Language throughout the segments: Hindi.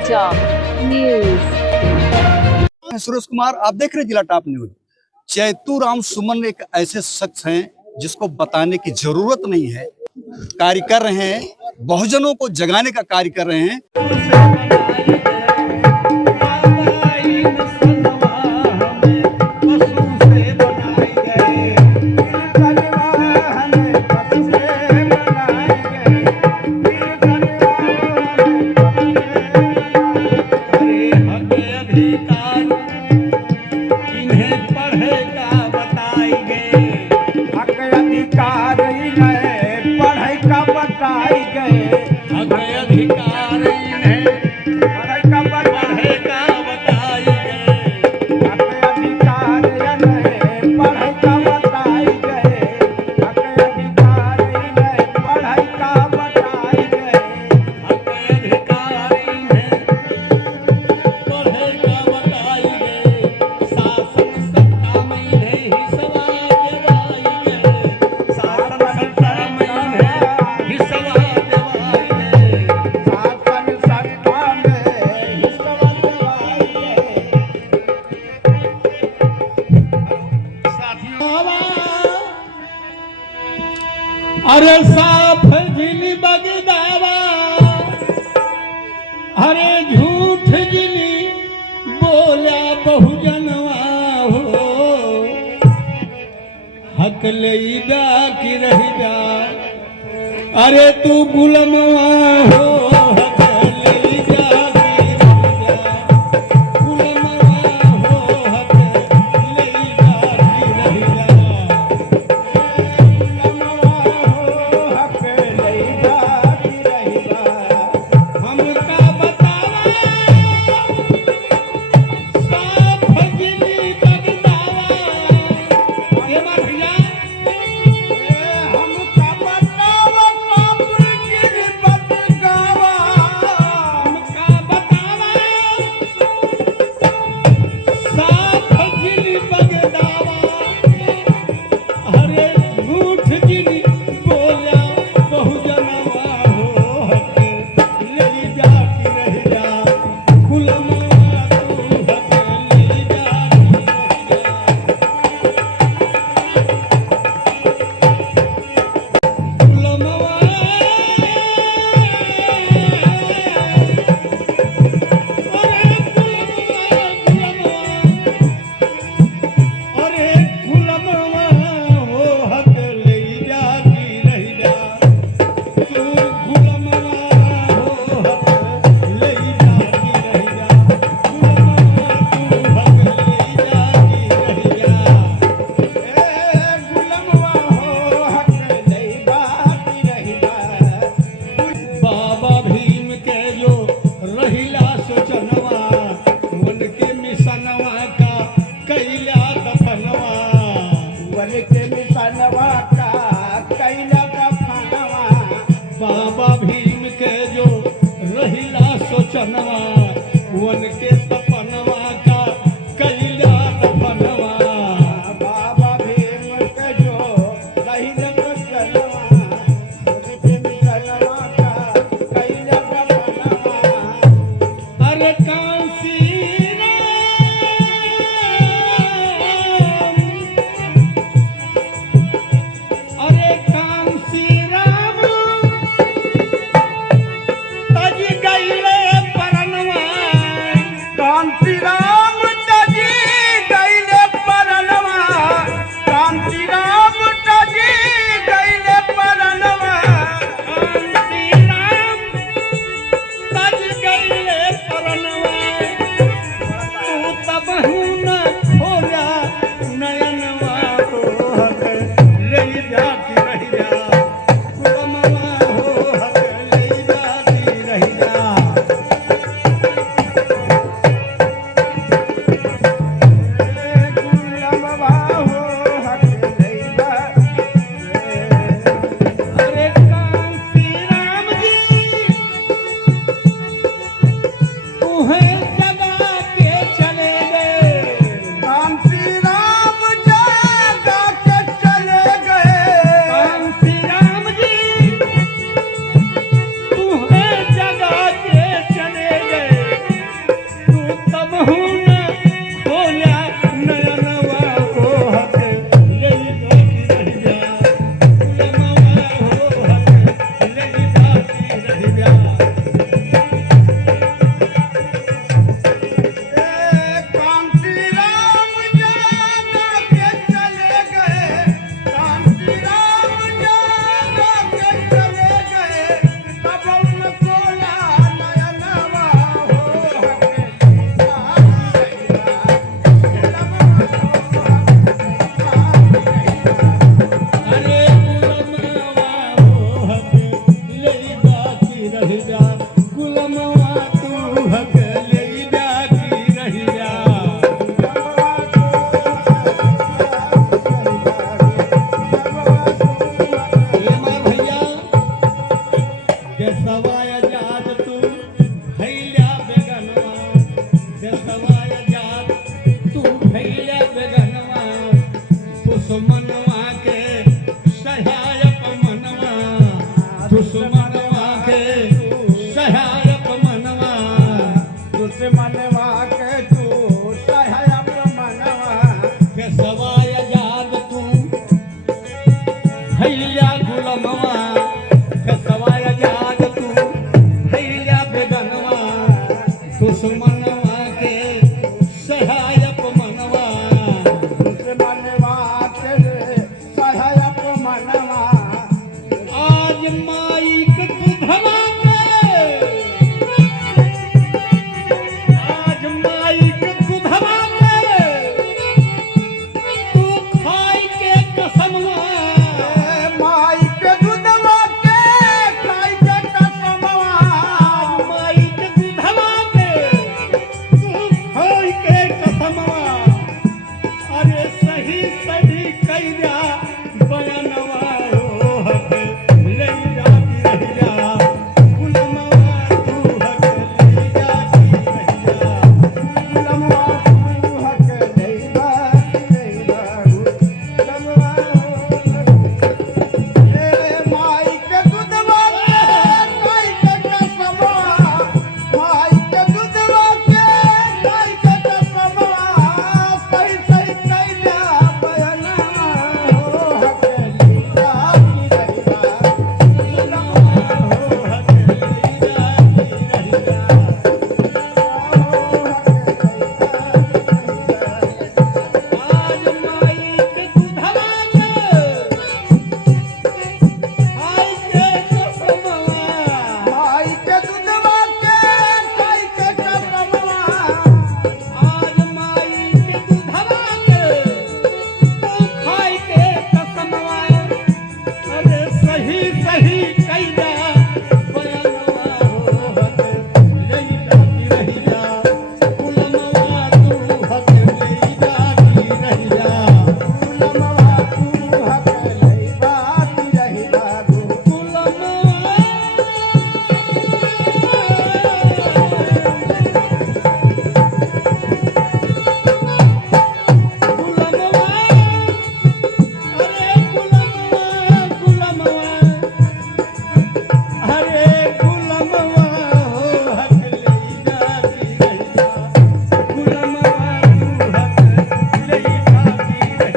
Top news. सुरेश कुमार, आप देख रहे हैं जिला टॉप न्यूज। चैतू राम सुमन एक ऐसे शख्स हैं जिसको बताने की जरूरत नहीं है। कार्य कर रहे हैं, बहुजनों को जगाने का कार्य कर रहे हैं। अरे साफ जिनी बगदावा, अरे झूठ जिनी बोला बहुजनवा हो, हक लईदा की रही जा, अरे तू गुलमवा हो। अरे गुलमवा हो हक लई बाकी रह जा गुलमवा तू हक लई बाकी रह जा ये मार भैया देशवाय जात तू भैया बेगनवा देशवाय जात तू भैया बेगनवा दुश्मनवा के सहायक मनवा दुश्मनवा के सहायक मनवा दुश्मनवा के तू सहायक मनवा देशवाय जात तू भैया गुलमवा देशवाय जात तू भैया बेगनवा दुश्मनवा के सहायक मनवा दुश्मनवा के सहायक मनवा आज माइक दुधवा के आज माइक दुधवा के तू खाई के कसमवा माई के दूधवा के खाई के कसमवा माइक दुधवा के तू खाई के कसमवा अरे सही सही कैदा बयानवा हो हक ले जाती रह जा गुलमवा तू हक ले जाती रह जा गुलमवा तू हक देबा देबा गुलमवा ए माई के दूधवा के खाई के कसमवा माई के दूधवा के खाई के कसमवा सही सही कैला बयानवा हो हक लीला की रहिबा गुलमवा हो हक ले जाती रह जा आज माइक दुधवा के खाई के कसमवा माई के दूधवा के खाई के कसमवा आज माइक दुधवा के तू खाई के कसमवा अरे सही सही कैदा बयानवा हो हक ले जाती रह जा गुलमवा तू हक ले जाती रह जा गुलमवा तू हक लइबा की रहिबा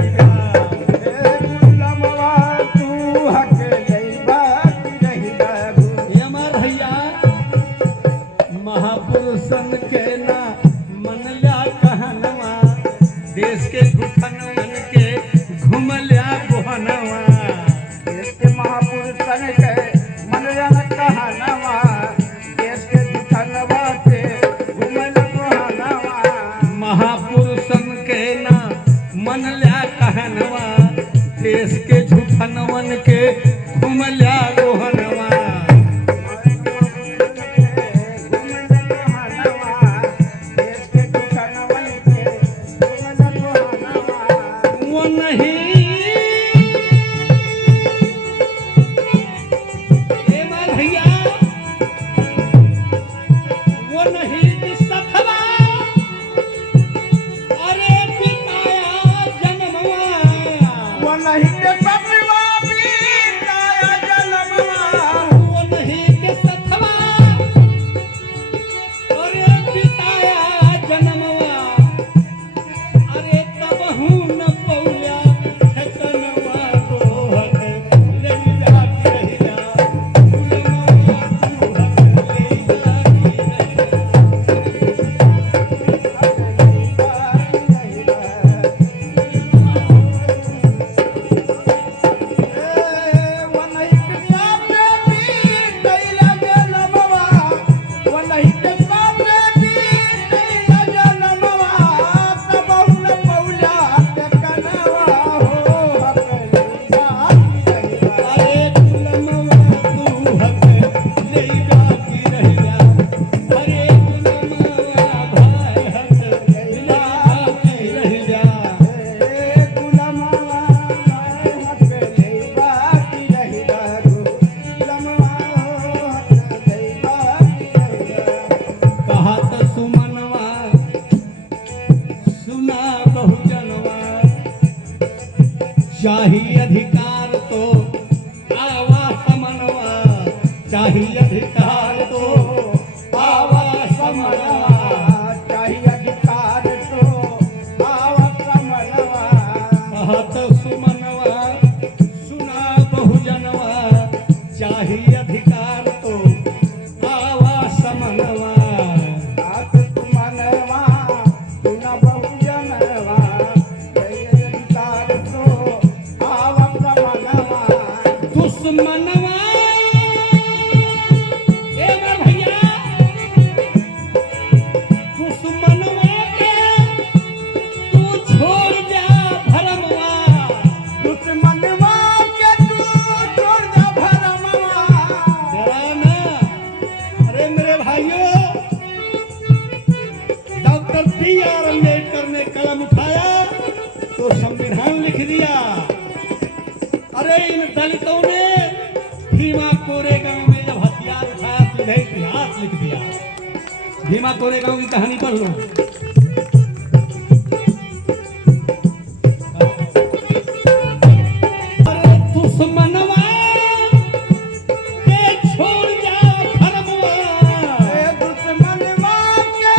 ए गुलमवा तू हक लइबा की रहिबा महापुरुषन के ना मन लिया कहनवा देश के घुटनवन के घूम लिया गोहनवा देश के महापुरुषन के मनरन कहनवा देश के दुखनवा पे घुमल गोहनवा महापुरुषन के ना मन लिया कहनवा देश के झूठनवन के घूम लिया गोहनवा वो नहीं ए मार भैया वो नहीं कि सफला अरे पिताया जन्मवा वो नहीं के सफला अरे पिताया जन्मवा अरे तब हूँ न पौल्या ठकनवा को हक ले जाती रह जा गुलमवा तू हक ले जाती रह जा चाहिए अधिकार तो आवा समनवा, चाहिए अधिकार तो आवा समनवा, चाहिए अधिकार तो आवत मनवा, कहत सुमनवा सुना बहुजनवा, चाहिए अधिकार तो आवा समनवा। आत मनवा सुन बहुजनवा, चाहिए अधिकार तो आवत मनवा, दुश्मनवा ए मेरे भैया, दुश्मनवा के तू छोड़ जा भरमवा, दुश्मनवा के तू छोड़ दे भरमवा, जरा ना। अरे मेरे भाइयों, डॉक्टर B.R. अम्बेडकर ने कलम उठाया तो संविधान लिख दिया। अरे इन दलितों ने भीमा कोरेगांव में जब हथियार उठाया सीधे इतिहास लिख दिया। भीमा कोरेगांव की कहानी पढ़ लो। अरे दुश्मनवा के छोड़ जा भरमवा, ए दुश्मनवा के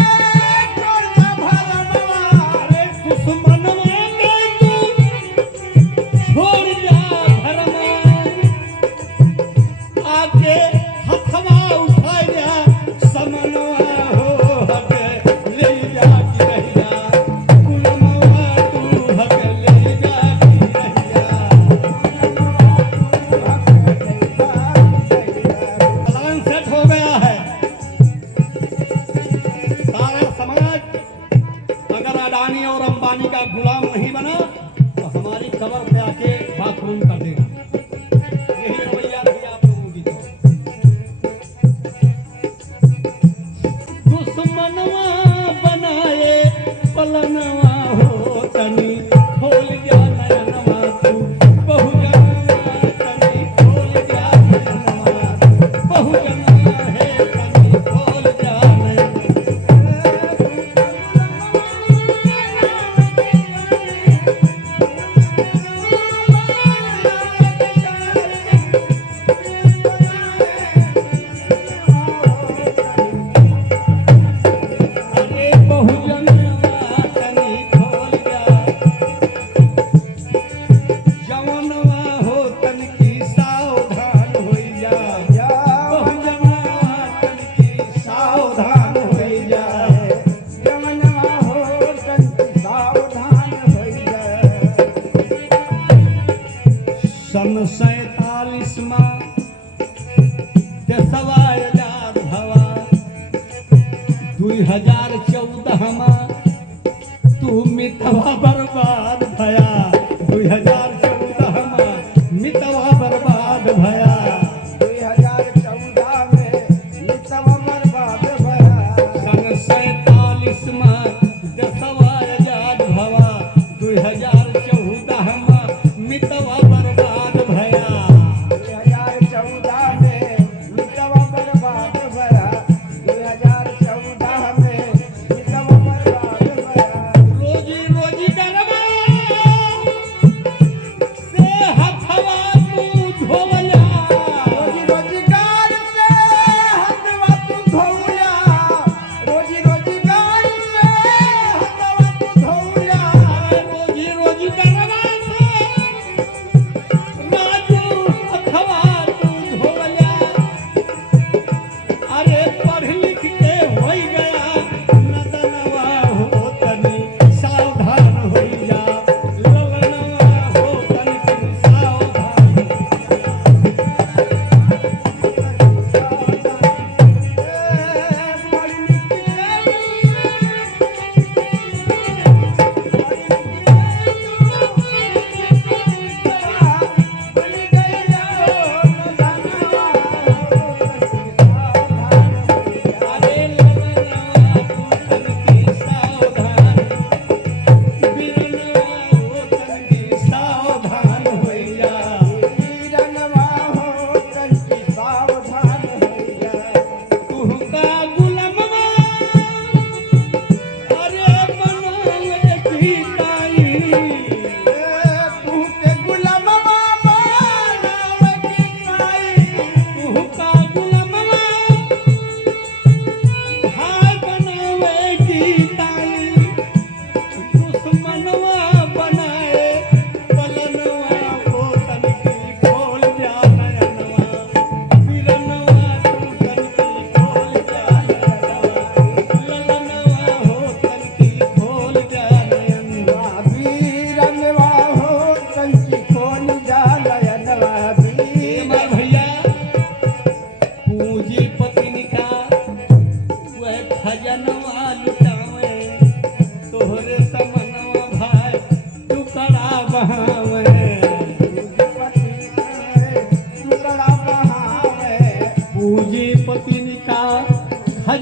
छोड़ दे भरमवा, अरे दुश्मनवा के तू छोड़ जा भरमवा, आके हथवा उठा जा समनवा हो हक ले जा की रह जा, कुलमवा तू हक ले जा की रह जा। प्लान सेट हो गया है। सारा समाज अगर अडानी और अंबानी का गुलाम नहीं बना तो हमारी कबर पे आके बाथरूम कर देगा। यही रवैया थी आप लोगों की। दुश्मनवा बनाए पलनवा हो तनी खोल जा नयनवा तू, बहुजनवा तनी खोल जा नयनवा तू, बहुजनवा है तनी खोल जा नयनवा। अरे बहुजनवा तनी खोल जा, जवनवा हो तन की सावधान होई जा, बहुजनवा तन की सावधान होई जा। जवनवा हो तन सावधान होई जा, सन 47 में देशवा आजाद भवा, 2014 में तू मितवा बर्बाद भया, 2014 में मितवा बर्बाद भया। 2014 में मितवा बर्बाद भया, सन 47 में देशवा आजाद भवा, 2014 में मितवा बर्बाद भया। 2014 में मितवा बर्बाद भया, 2014 में मितवा बर्बाद भया, रोजी रोजी डरवा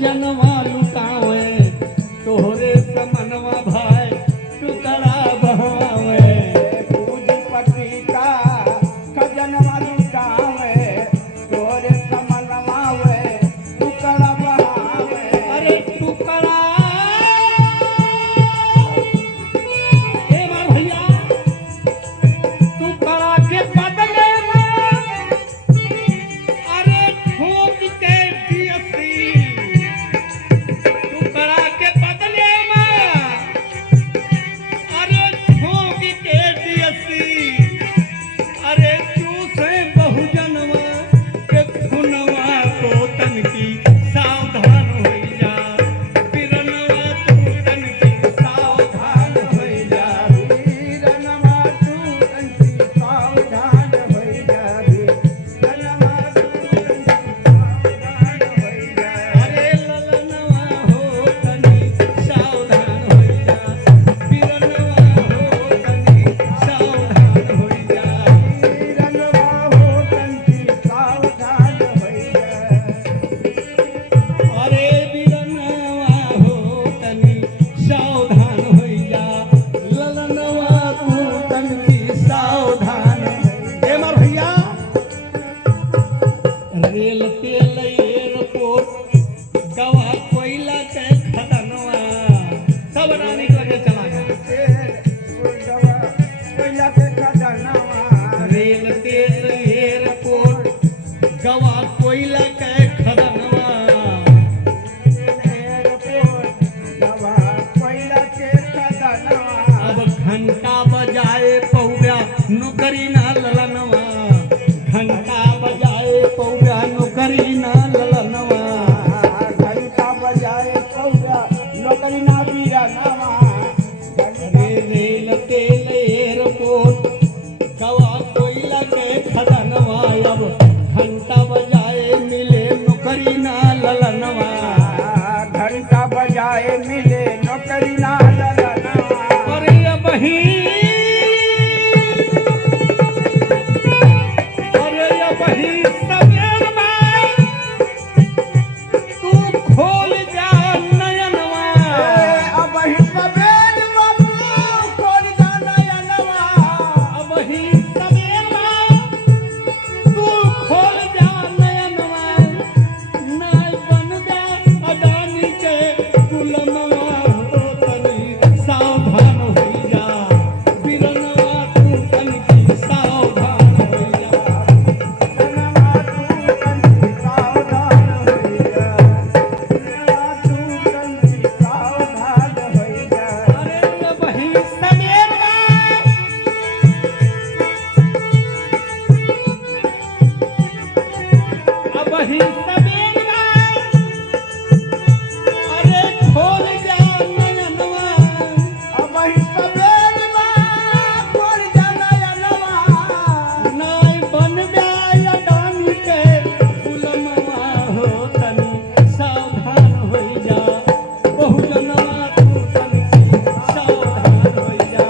खजनवा लुटावे तोहरे समनवा भाई टुकड़ा बहावे पूंजीपति का खजनवा लुटावे तोरे समनवावे टुकड़ा बहावे अरे टुकड़ा ए मार भैया टुकड़ा के बदले में अरे ठोक के दियसी टुकड़ा के बदले में अरे ठोक के दियसी अरे चूसे बहुजनवा के खुनवा को तनकी सावधान होई जा बिरनवा तू तनकी सावधान होई जा वीरनमा तू तंती सावधान होई जा वीरनमा तू तंती सावधान होई जा अरे ललनवा हो तनी सावधान होई जा बिरनवा हो तनी सावधान होई जा वीरनमा हो तंती सावधान होई जा अरे बिरनवा हो तनी सावधान होई जा ललनवा तू तनी सावधान हे मार भैया रेल तेल एयरपोर्ट गवा कोयला के खदनवा सब रानी लगे चला गया कोयला के खजानावा रेल तेल एयरपोर्ट गवा कोयला के खदनवा एयरपोर्ट दवा कोयला के खजानावा अब घंटा बजाए पौया नौकरी ना ललनवा घंटा बजाए पौया नौकरी ना ललनवा घंटा बजाए पौया नौकरी ना बीरानावा अरे रेल तेल एयरपोर्ट गवा कोयला के खदनवा अब घंटा बजाए मिले नौकरी ना ललनवा घंटा बजाए मिले नौकरी ना ललनावा अरे बही अरे बही सवेर में तू खोल जा नयनवा अब ही सवेर बाबू खोल जाना या नवा अब ही सवेर में तू खोल जा नयनवा नाय बन जा अडानी के गुलमवा हो तनी सावधान होई जा बिरनवा तू तनी सावधान होई जा नवा तू तंती सावधान होई जा नवा तू तंती सावधान होई जा अरे बही सवेर में अब ही सवेर में अरे खोल जा नयनवा अब ही सवेर खोल जाना या नवा नाय बन जाय डानी के गुलमवा हो तनी सावधान होई जा बहुजनवा तू तनी सावधान होई जा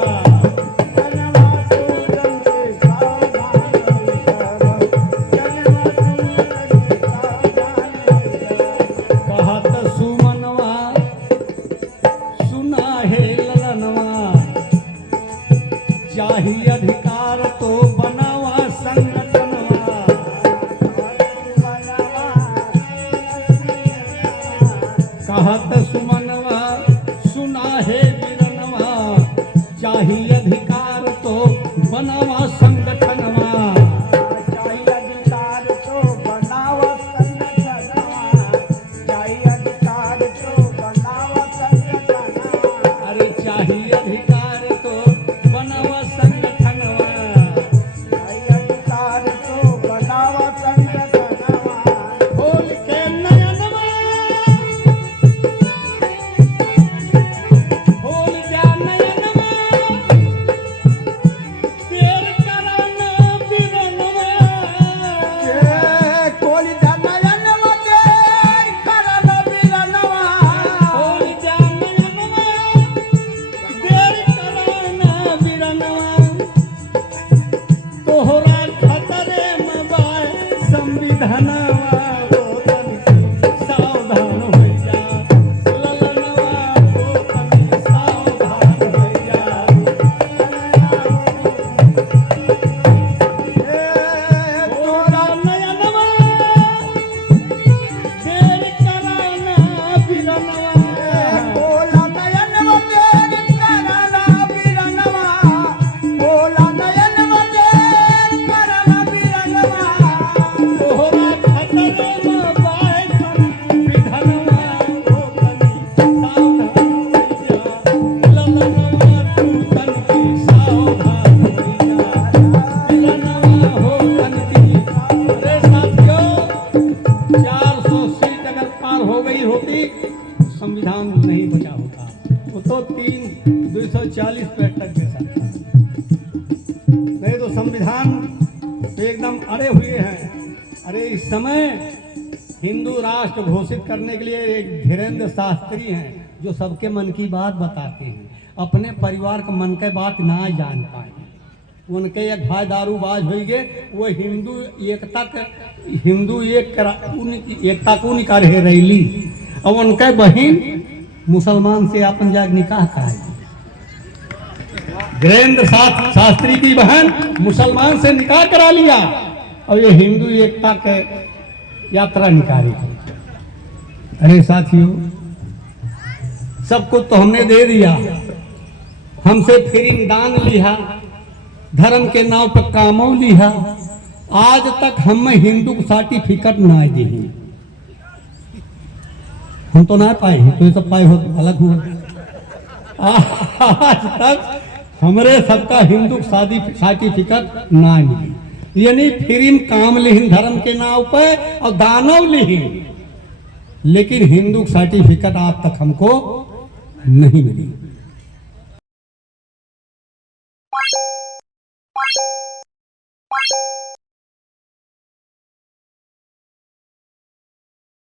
नवा तू तंती सावधान होई जा नवा तू तंती सावधान होई जा कहत सुमनवा सुना है ललनवा चाही अधिकार तो बनावा संगठनवा कहत सुमनवा सुना है बिरनवा चाही अधिकार तो बनावा संगठनवा चाहिए अधिकार तो बनावा संगठनवा चाहिए अधिकार तो बनावा संगठनवा अरे चाही अधिकार तो बनावा संगठनवा चाहिए अधिकार तो बनावा संगठनवा खोल के नयनवा खोल जा नयनवा तेर करा मुसलमान एकदम अड़े हुए हैं। अरे इस समय हिंदू राष्ट्र घोषित करने के लिए एक धीरेन्द्र शास्त्री हैं जो सबके मन की बात बताते हैं, अपने परिवार का मन के बात ना जान पाए। उनके एक भाई दारूबाज हो गए, वो हिंदू एकता को निकाल है रैली, और उनके बहन मुसलमान से अपन जाग निकाह कराई। धीरेन्द्र शास्त्री की बहन मुसलमान से निकाह करा लिया और ये हिंदू एकता के यात्रा निकाली। अरे साथियों, सब कुछ तो हमने दे दिया, हमसे फिर दान लिया, धर्म के नाव पर कामों लिया, आज तक हम हिंदू को सर्टिफिकेट ना दी। हम तो ना पाए, तो ये सब पाए हो तो अलग हुआ। आज तक हमरे सबका हिंदू सर्टिफिकेट ना मिली, यानी फिर काम लिहिन धर्म के नाव पे और दानव लिहिन, लेकिन हिंदू सर्टिफिकेट आज तक हमको नहीं मिली।